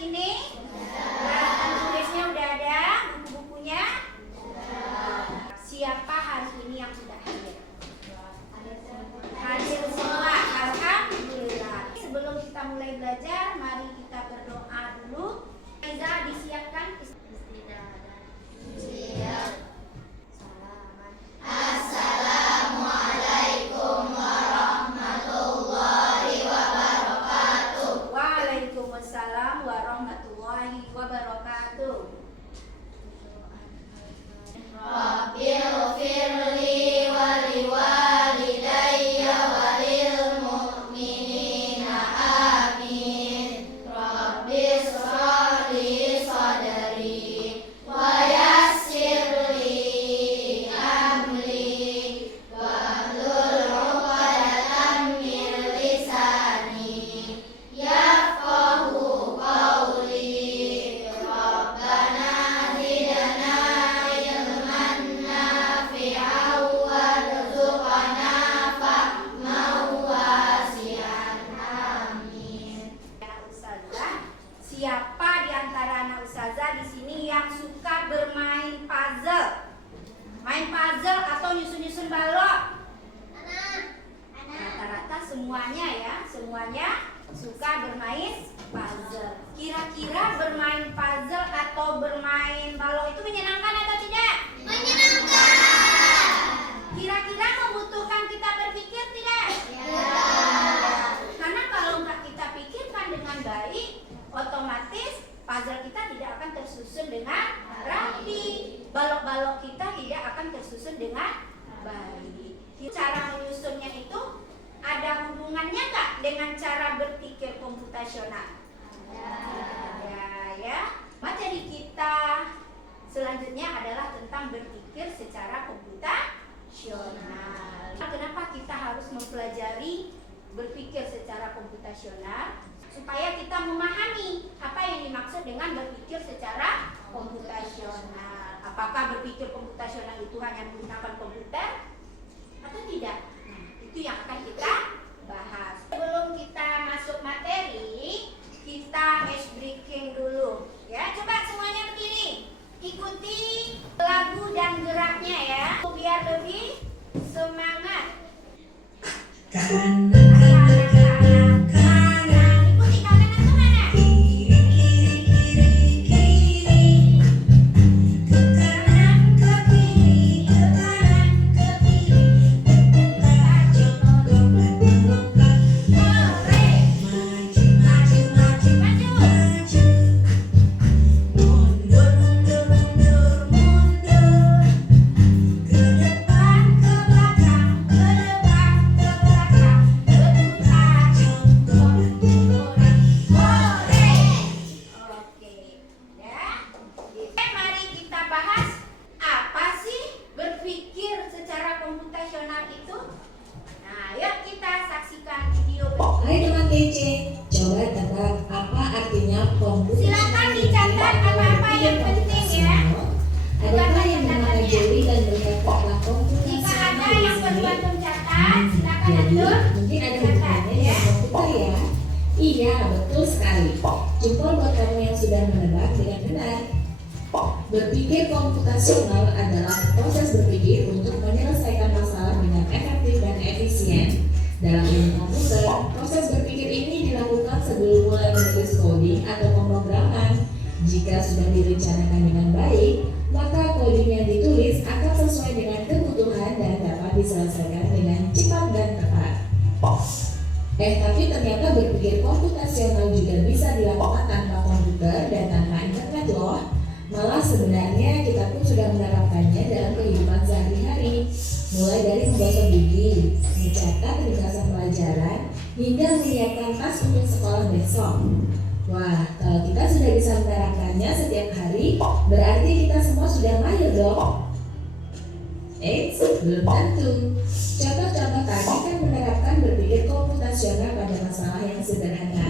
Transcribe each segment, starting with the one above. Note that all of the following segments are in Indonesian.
ini? Peralatan tulisnya udah ada? Buku-bukunya? Siapa hari ini yang sudah hadir? Hadir semua, alhamdulillah. Sebelum kita mulai belajar, mari kita berdoa dulu. Aiza, disiapkan Siap. Assalamualaikum warahmatullahi wabarakatuh. Waalaikumsalam warahmatullahi wabarakatuh. Rabbighfirli wa liwalidayya wa lil mu'minina amin. Rabbi shrah li sadri wa yassir li amri wahlul 'uqdatam min lisani yafqahu qawli. Rabbana zidna ilman nafi'an warzuqna fahman wasi'an. Amin. Anak ustazah, siapa di antara anak ustazah di sini yang suka bermain puzzle? Main puzzle atau nyusun-nyusun balok? Rata-rata semuanya ya, semuanya suka bermain puzzle. Kira-kira bermain puzzle atau bermain balok itu menyenangkan atau tidak? Menyenangkan. Kira-kira membutuhkan kita berpikir tidak? Ya. Karena kalau nggak kita pikirkan dengan baik, otomatis puzzle kita tidak akan tersusun dengan rapi. Balok-balok kita tidak akan tersusun dengan baik. Cara menyusunnya itu ada hubungannya nggak dengan cara berpikir komputasional? Ada ya. Materi kita selanjutnya adalah tentang berpikir secara komputasional. Kenapa kita harus mempelajari berpikir secara komputasional? Supaya kita memahami apa yang dimaksud dengan berpikir secara komputasional. Apakah berpikir komputasional itu hanya menggunakan komputer atau tidak? Nah, itu yang akan kita bahas. Sebelum kita masuk materi, kita ice breaking dulu. Ya, coba semuanya berdiri. Ikuti lagu dan geraknya ya, biar lebih semangat. Kanan, Kanan, kanan. Ikuti kanan atau mana? kiri, kiri, kiri, ke kanan, ke kiri, ke kanan, ke kiri, berputar berputar, Hore. maju, maju, maju, Maju. maju, mundur, mundur, mundur, mundur, ke depan, ke belakang, ke depan, ke belakang, berputar, contoh, hore, hore. Oke, ya. Oke, mari kita bahas apa sih berpikir secara komputasional itu. Nah, yuk kita saksikan video berikut. Hai teman TC, coba tebak apa artinya komputasi? Silakan dicatat apa-apa yang penting ya. Adakah yang mempelajari dan berkata komputasi? Jika ada yang perlu antum catat, silakan Jadi, antum mungkin ada catat hubungannya ya. dengan komputer ya? Iya, betul sekali. Jempol buat kamu yang sudah menebak dengan benar. Berpikir komputasional adalah proses berpikir untuk menyelesaikan masalah dengan efektif dan efisien. Dalam ilmu komputer, proses berpikir ini dilakukan sebelum mulai menulis coding atau pemrograman. Jika sudah direncanakan dengan baik, maka coding yang ditulis akan sesuai dengan kebutuhan dan dapat diselesaikan dengan cepat dan tepat. Tapi ternyata berpikir komputasional juga bisa dilakukan tanpa komputer dan tanpa internet loh. Malah sebenarnya kita pun sudah menerapkannya dalam kehidupan sehari-hari. Mulai dari menggosok gigi, mencatat ringkasan pelajaran, hingga menyiapkan tas untuk sekolah besok. Wah, kalau kita sudah bisa menerapkannya setiap hari, berarti kita semua sudah mahir dong. Belum tentu. Contoh-contoh tadi kan menerapkan berpikir komputasional pada masalah yang sederhana.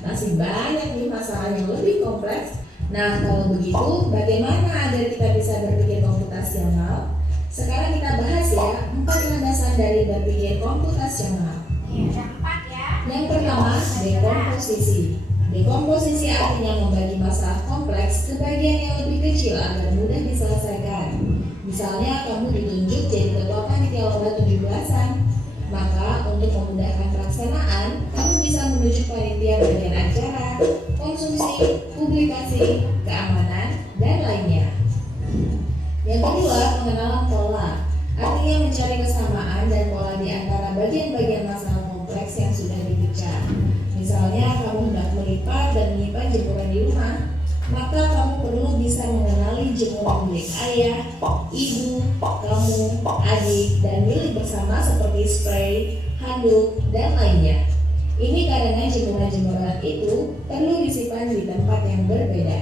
Masih banyak nih masalah yang lebih kompleks. Nah, kalau begitu, bagaimana agar kita bisa berpikir komputasional? Sekarang kita bahas ya 4 landasan dari berpikir komputasional. Ada 4 ya. Yang pertama, dekomposisi. Dekomposisi artinya membagi masalah kompleks ke bagian yang lebih kecil agar mudah diselesaikan. Misalnya kamu ditunjuk jadi ketua panitia lomba 17-an. Maka untuk memudahkan pelaksanaan, kamu bisa menunjuk panitia bagian acara, konsumsi, publikasi, keamanan, dan lainnya. Yang kedua, pengenalan pola. Artinya mencari kesamaan dan pola di antara bagian-bagian masalah kompleks yang sudah dipecah. Misalnya kamu hendak melipat dan menyimpan jemuran di rumah, maka kamu perlu bisa mengenali jemuran milik ayah, ibu, kamu, adik, dan milik bersama seperti spray, handuk, dan lainnya. Ini karena jemuran-jemuran itu perlu disimpan di tempat yang berbeda.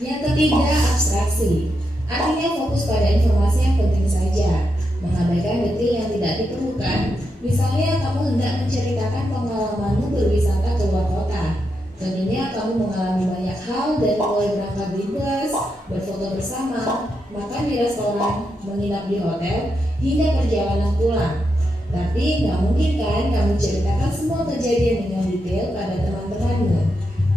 Yang ketiga, abstraksi. Artinya fokus pada informasi yang penting saja, mengabaikan detil yang tidak diperlukan. Misalnya kamu hendak menceritakan pengalamanmu berwisata ke luar kota. Tentunya kamu mengalami banyak hal dari mulai berangkat di bus, berfoto bersama, makan di restoran, menginap di hotel, hingga perjalanan pulang. Tapi nggak mungkin kan kamu ceritakan semua kejadian dengan detail pada teman-temanmu.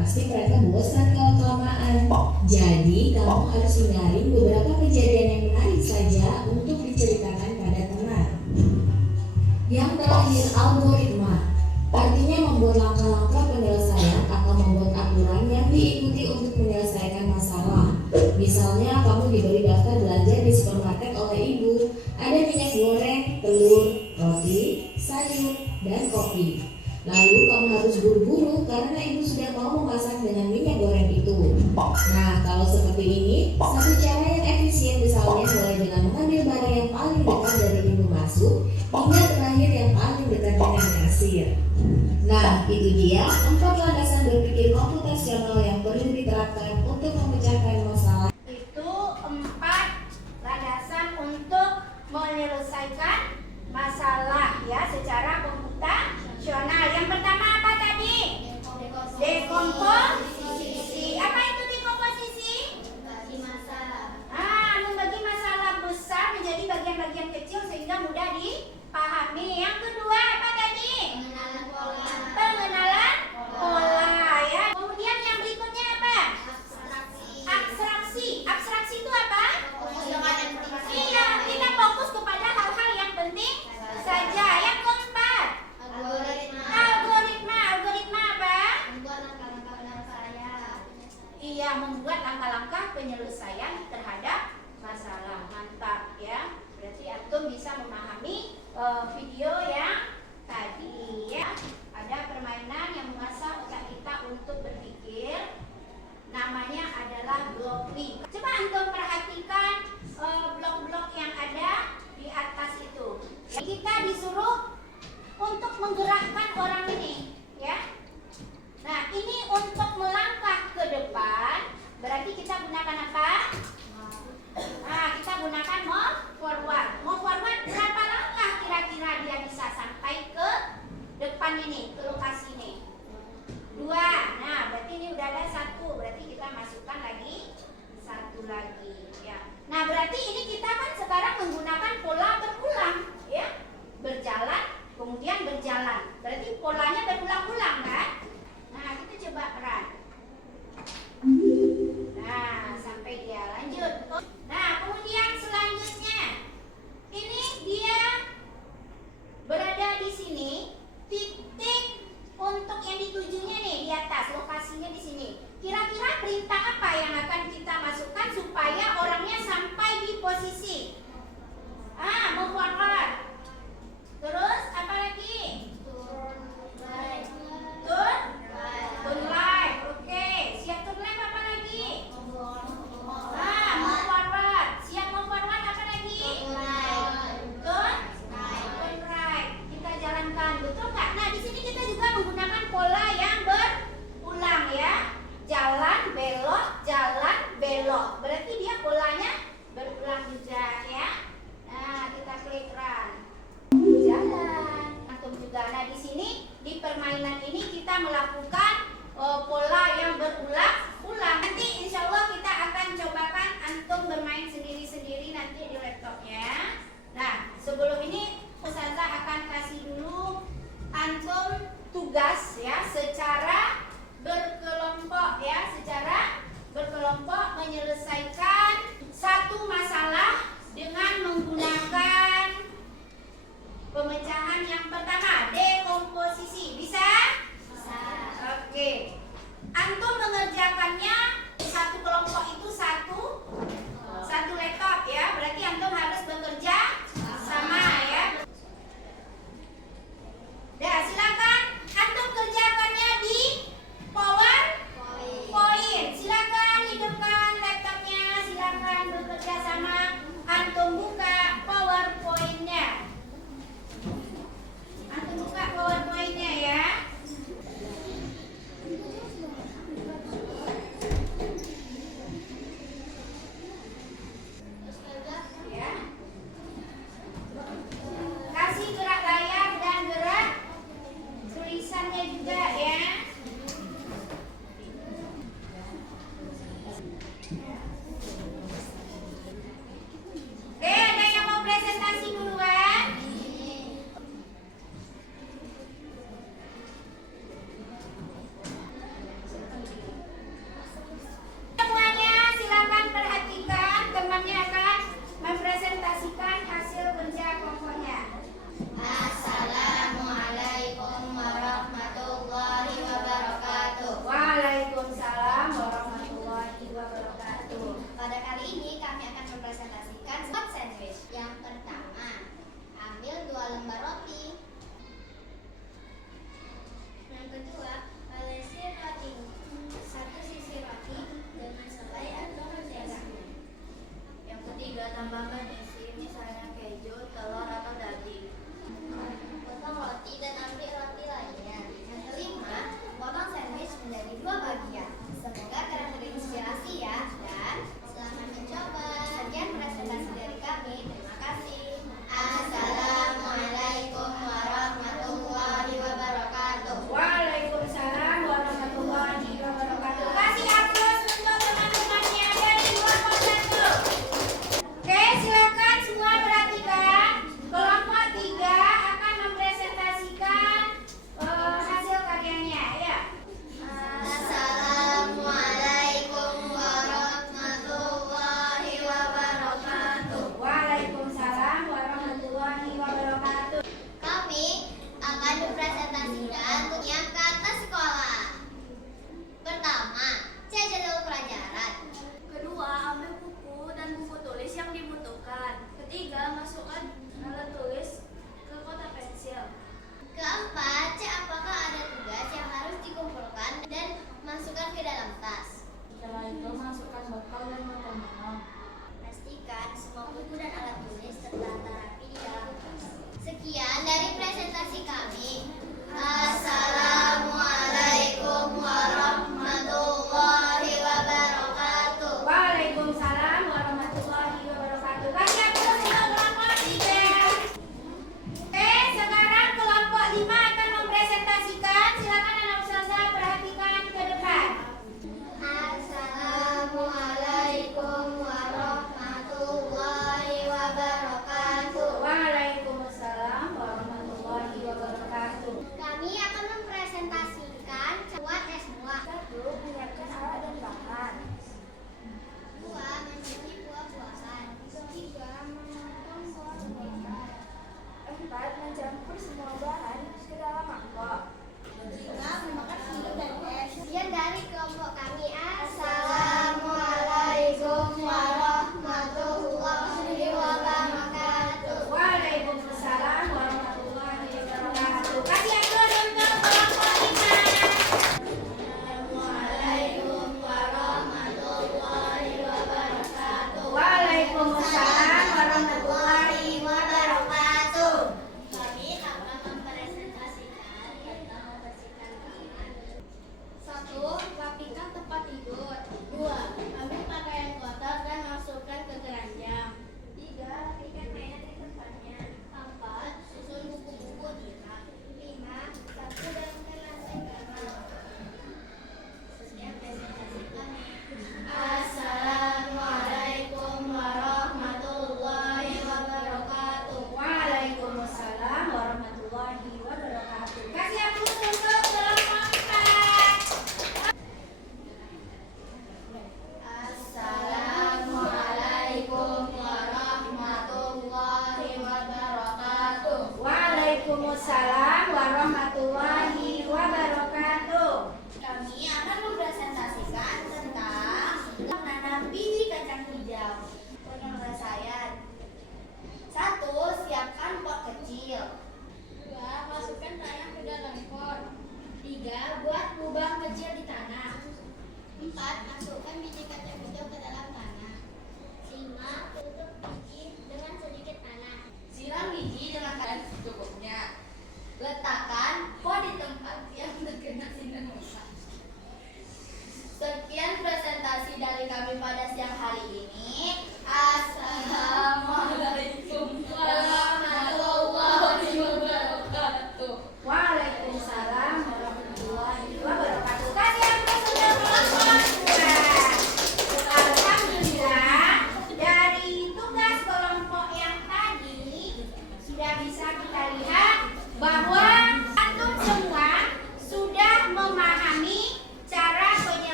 Pasti mereka bosan kalau kelamaan. Jadi kamu harus hindari beberapa kejadian yang menarik saja untuk diceritakan pada teman. Yang terakhir, algoritma. Artinya membuat langkah-langkah penyelesaian atau membuat aturan yang diikuti untuk menyelesaikan masalah. Misalnya kamu diberi daftar belanja di supermarket oleh ibu. Ada minyak goreng, telur, roti, sayur, dan kopi. Lalu kamu harus buru-buru karena ibu sudah mau memasak dengan minyak goreng itu. Nah, kalau seperti ini, satu cara yang efisien misalnya mulai dengan mengambil barang yang paling dekat dari pintu masuk hingga terakhir yang paling dekat dengan kasir. Nah, itu dia 4 landasan berpikir komputasional yang perlu diterapkan untuk memecahkan masalah. Itu 4 landasan untuk menyelesaikan masalah ya secara komputasional. Yang pertama apa tadi? Dekomposisi. Apa itu dekomposisi? Membagi masalah besar menjadi bagian-bagian kecil sehingga mudah dipahami. Yang kedua apa tadi? Pengenalan pola ya. Kemudian yang berikutnya apa? Abstraksi. Abstraksi itu apa? Iya, kita fokus kepada hal-hal yang penting saja. Yang keempat, algoritma. Algoritma apa? Iya, membuat langkah-langkah penyelesaian terhadap masalah. Mantap ya. Berarti antum bisa memahami video yang tadi ya. Ada permainan yang mengasah otak kita untuk berpikir. Namanya adalah Blockly. Coba antum perhatikan blok-blok yang ada di atas itu. Kita disuruh untuk menggerakkan orang ini, ya. Nah, ini untuk melangkah ke depan, berarti kita gunakan apa? Nah, kita gunakan move forward. Move forward berapa langkah kira-kira dia bisa sampai ke depan ini, ke lokasi ini? 2. Nah, berarti ini udah ada 1. Berarti kita masukkan lagi 1 lagi, ya. Nah, berarti ini kita kan sekarang menggunakan pola berulang, ya. Berjalan, kemudian berjalan. Berarti polanya berulang-ulang kan? Nah, kita coba run. Nah, sampai dia lanjut. Nah, kemudian selanjutnya ini dia berada di sini, titik untuk yang ditujunya nih di atas, lokasinya di sini. Kira-kira perintah apa yang akan kita masukkan supaya orangnya sampai di posisi? Move forward. Terus apa lagi? Turn right. Oke. Siap turn left apa lagi? Move forward. Siap move forward apa lagi? Turn right. Kita jalankan, betul nggak? Nah, di sini kita juga menggunakan pola yang berulang ya. Jalan, belok. Berarti dia polanya berulang juga ya. Nah, kita klik run. Jalan. Antum juga. Nah, di sini di permainan ini kita melakukan pola yang berulang-ulang. Nanti insya Allah kita akan cobakan antum bermain sendiri-sendiri nanti di laptopnya. Nah, sebelum ini Ustazah akan kasih dulu antum tugas ya secara menyelesaikan satu masalah dengan menggunakan pemecahan yang pertama, dekomposisi. Bisa? Oke. Antum mengerjakannya satu kelompok itu satu laptop ya. Berarti antum harus bekerja sama ya. Dah, silakan antum kerjakannya di PowerPoint. Silakan hidupkan laptopnya, silakan bekerja sama. Antum buka PowerPoint-nya. Antum buka PowerPoint-nya ya.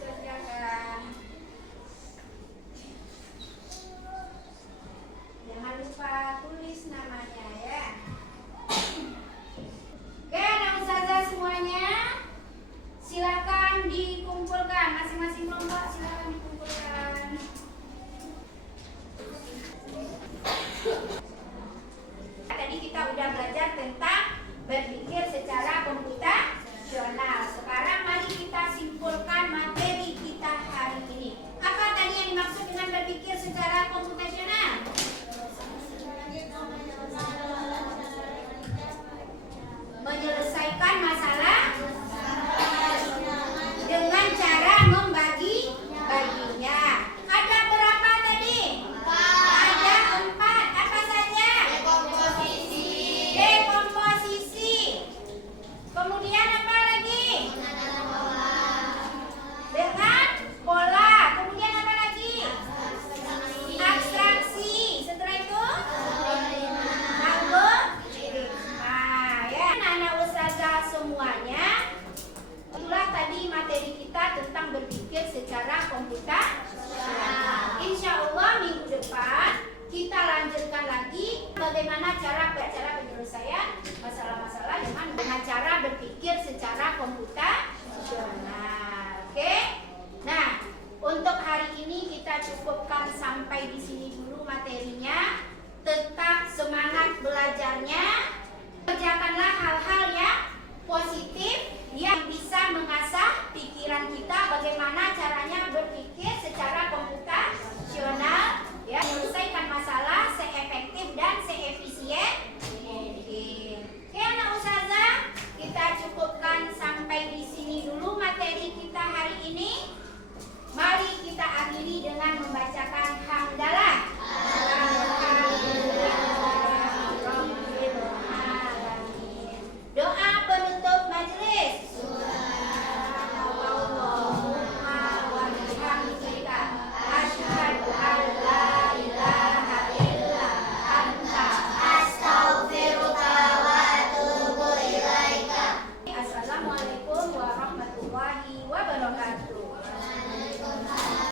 dikerjakan. Jangan lupa tulis namanya ya. Oke, anak ustazah semuanya, silakan dikumpulkan masing-masing kelompok, silakan dikumpulkan. Tadi kita udah belajar tentang berpikir secara komputasional. Sekarang mari kita simpulkan materi kita hari ini. Apa tadi yang dimaksud dengan berpikir secara komputasional? Menyelesaikan masalah dengan cara membagi-baginya. Ada berapa tadi? Ada 4. Apa saja? Dekomposisi. Kemudian apa lagi? Dengan pola. Kemudian apa lagi? Abstraksi. Setelah itu? Algoritma. Ya, anak-anak ustazah semuanya. Itulah tadi materi kita tentang berpikir secara komputasional. Insya Allah minggu depan kita lanjutkan lagi bagaimana cara